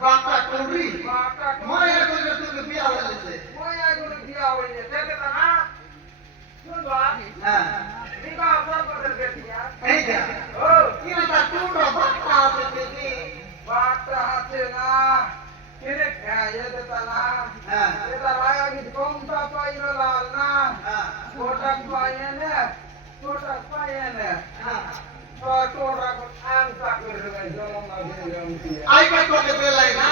বাপটা কুড়ি মায়া করে তোকে বিয়া হয়েছে হ্যাঁ এই যা কি না কুড়ো বাপটা আছে দিদি বাপটা আছে না কিরে খাইয়ে দেতা না হ্যাঁ এটা রায়া কি কমটা পাইলো লাল না হ্যাঁ কোটাক পাইয়ে না কোটাক পাইয়ে না হ্যাঁ কোটা কো আং তাক করে গই জলম না জলম কি আই কই তোকে বেলাই না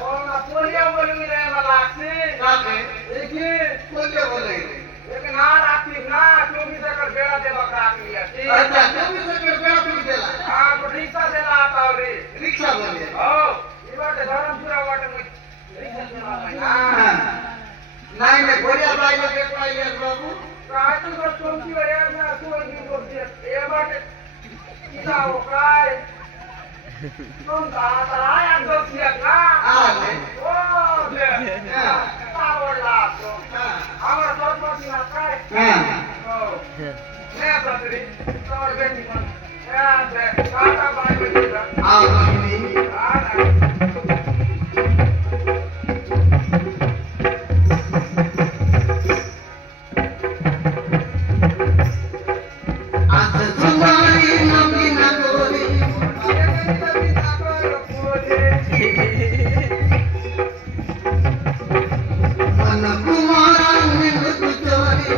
ও না পরিয়া বলি রে মালাছি কাকে দেখি কোকে বলে एक ना राती ना चौबीस एकड़ बेड़ा देवा काट लिया ठीक अच्छा তুমি সকে বেড়া তুমি দেলা हाँ तो रिक्शा से ला आता रे রিকশা বলে ओ ये बाटे धर्मपुरा बाटे में रिक्शा से ला হ্যাঁ নাই না গড়িয়া বাইলে কে পাইলে বাবু काय तो कर चौकी है यार ना तू एक दिन कर दिया ये बाटे क्या हो काय तुम कहाँ तला यार दो सिया ना आले ओ ले पावर ला तो হ্যাঁ हमारा सब पति ना काय হ্যাঁ ओ मैं सतरी तोड़ बेटी मन यार से काटा बाई बेटी का আও বাহিনী आ ना আচ্ছা সুমারি নবীনা গোরি মন কুমার নিমৃত চোরি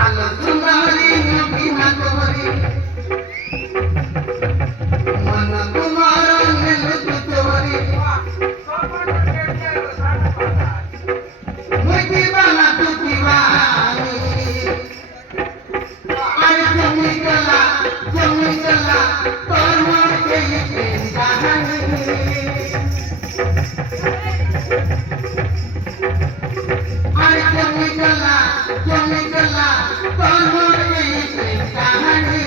আলো সুমারি নবীনা গোরি মন কুমার নিমৃত চোরি মুই দিবানা তু দিবানি আরে তুমি গলা তোর মন কে প্রেম কাহানি আরে তুমি গলা তোর মন কে প্রেম কাহানি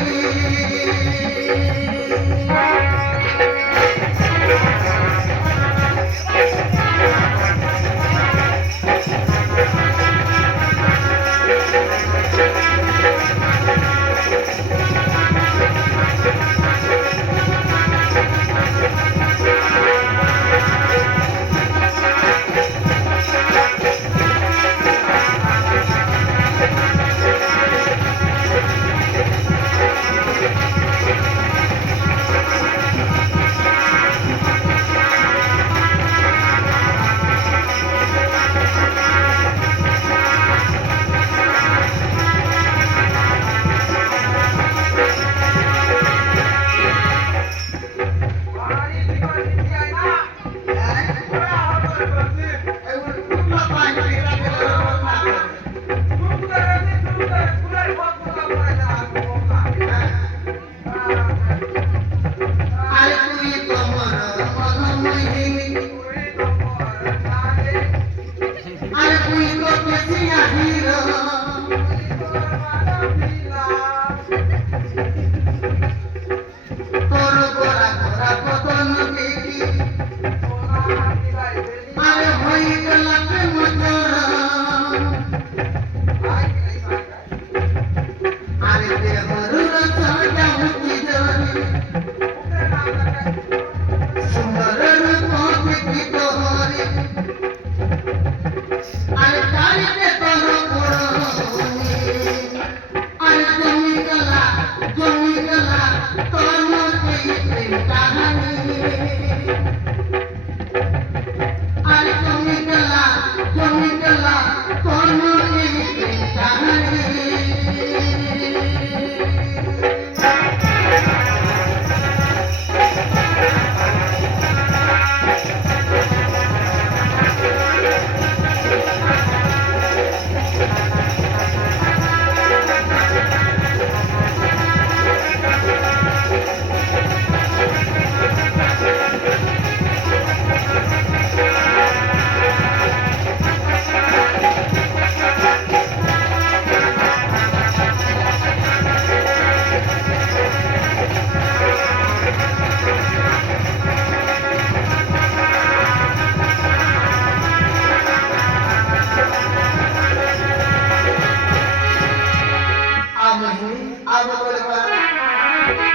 नहीं आगे बोले बा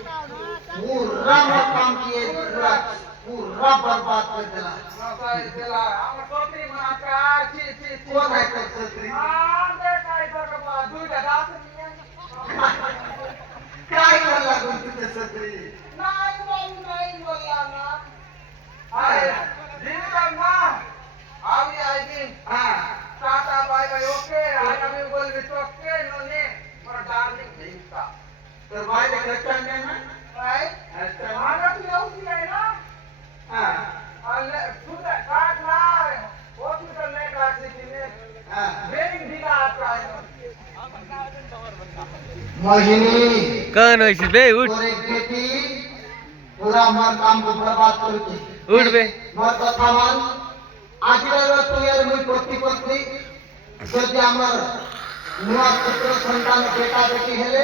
पूरा काम किए पूरा बर्बाद कर दिला कौन है छत्री काय करला तुझे छत्री तर बाय कच्चा ना मोहिनी कौन होइस बे उठ और एक बेटी पूरा मन काम को बर्बाद करती उठ बे मोर कथा मान आज तू यार मुई पति पत्नी যদি আমার नुआ पुत्र संतान बेटा बेटी हेले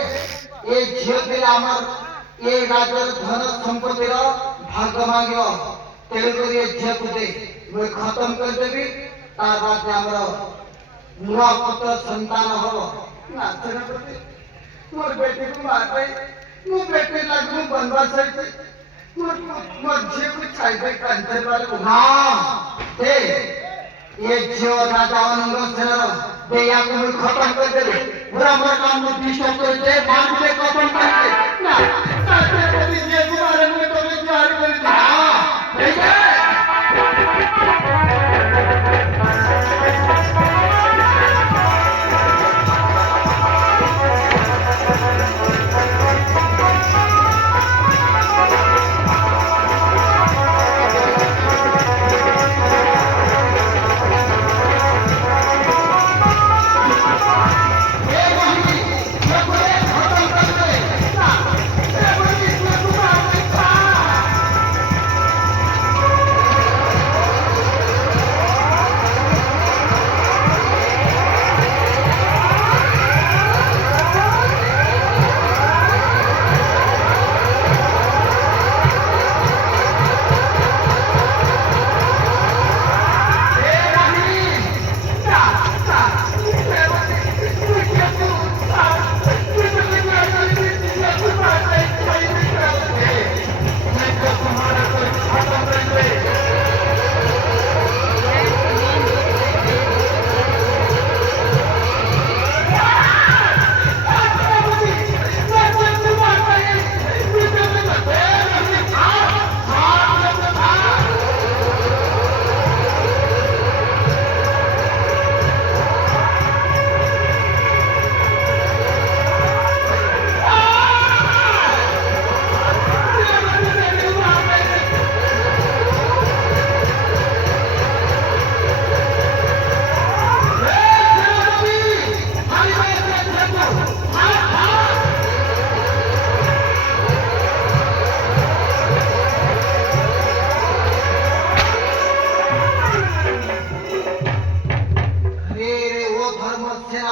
ए झियो दिला আমার ए राजर धन संपत्तिर भाग मांगियो तेरे को ये झियो को दे मैं खत्म कर देबी तार बाद हमरो नुआ पुत्र संतान हो ना सेनापति मोर बेटी को मार पे मु बेटी लागू बनवास है मोर झियो को चाहिए कंचन वाले को हां दे ये झियो राजा अनंग सेना दे या को मैं खत्म कर देबी पूरा मोर काम में डिस्टर्ब कर दे बाद में खत्म कर दे ना सेनापति ये तुम्हारे में तो मैं जान कर दे हां ठीक है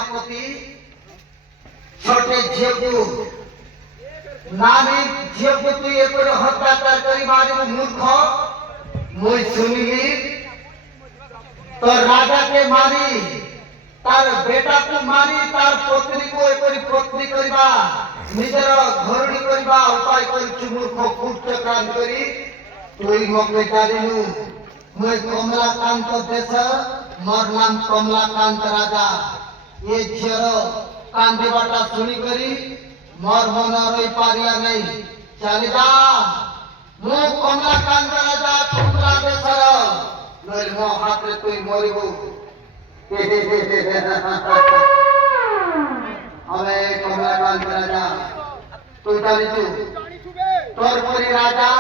ସେନାପତି ଛୋଟେ ଝିଅକୁ ନାନୀ ଝିଅକୁ ତୁଇ ଏପରି ଅତ୍ୟାଚାର କରିବାରୁ ମୂର୍ଖ ମୁଇଁ ଶୁଣିଲି तो राजा के मारी तार बेटा को मारी तार पत्नी को एपरी पत्नी करबा निजर घरणी करबा उपाय कर मूर्ख कूट चक्रांत करी तुई मके जानिनु मुई कमलाकांत देश मोर नाम कमलाकांत राजा ये झियर कांदीबाटा शुणी करी मोर मन रही पारिया नहीं चली जा मु कमलाकांत राजा कमला देशर नैल मो हाथ रे तुई मरिबो अबे कमलाकांत राजा तू जानिछु तोर परी राजा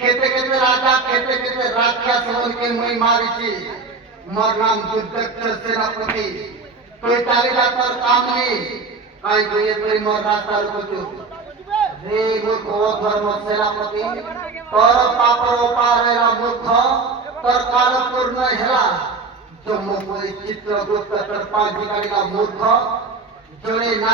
केते केते राजा केते केते राक्षस मन के मुई मारिछि मोर नाम दुर्दक्ष सेनापति तू चाली जा तोर काम नहीं काई तू ये परी मोर रास्ता रुकछु रे मूर्ख धर्म सेनापति तोर पापर पारे मूर्ख तोर काल पूर्ण हेला जो मो कोई चित्रगुप्त तर पांच गाड़ी का मूर्ख जड़े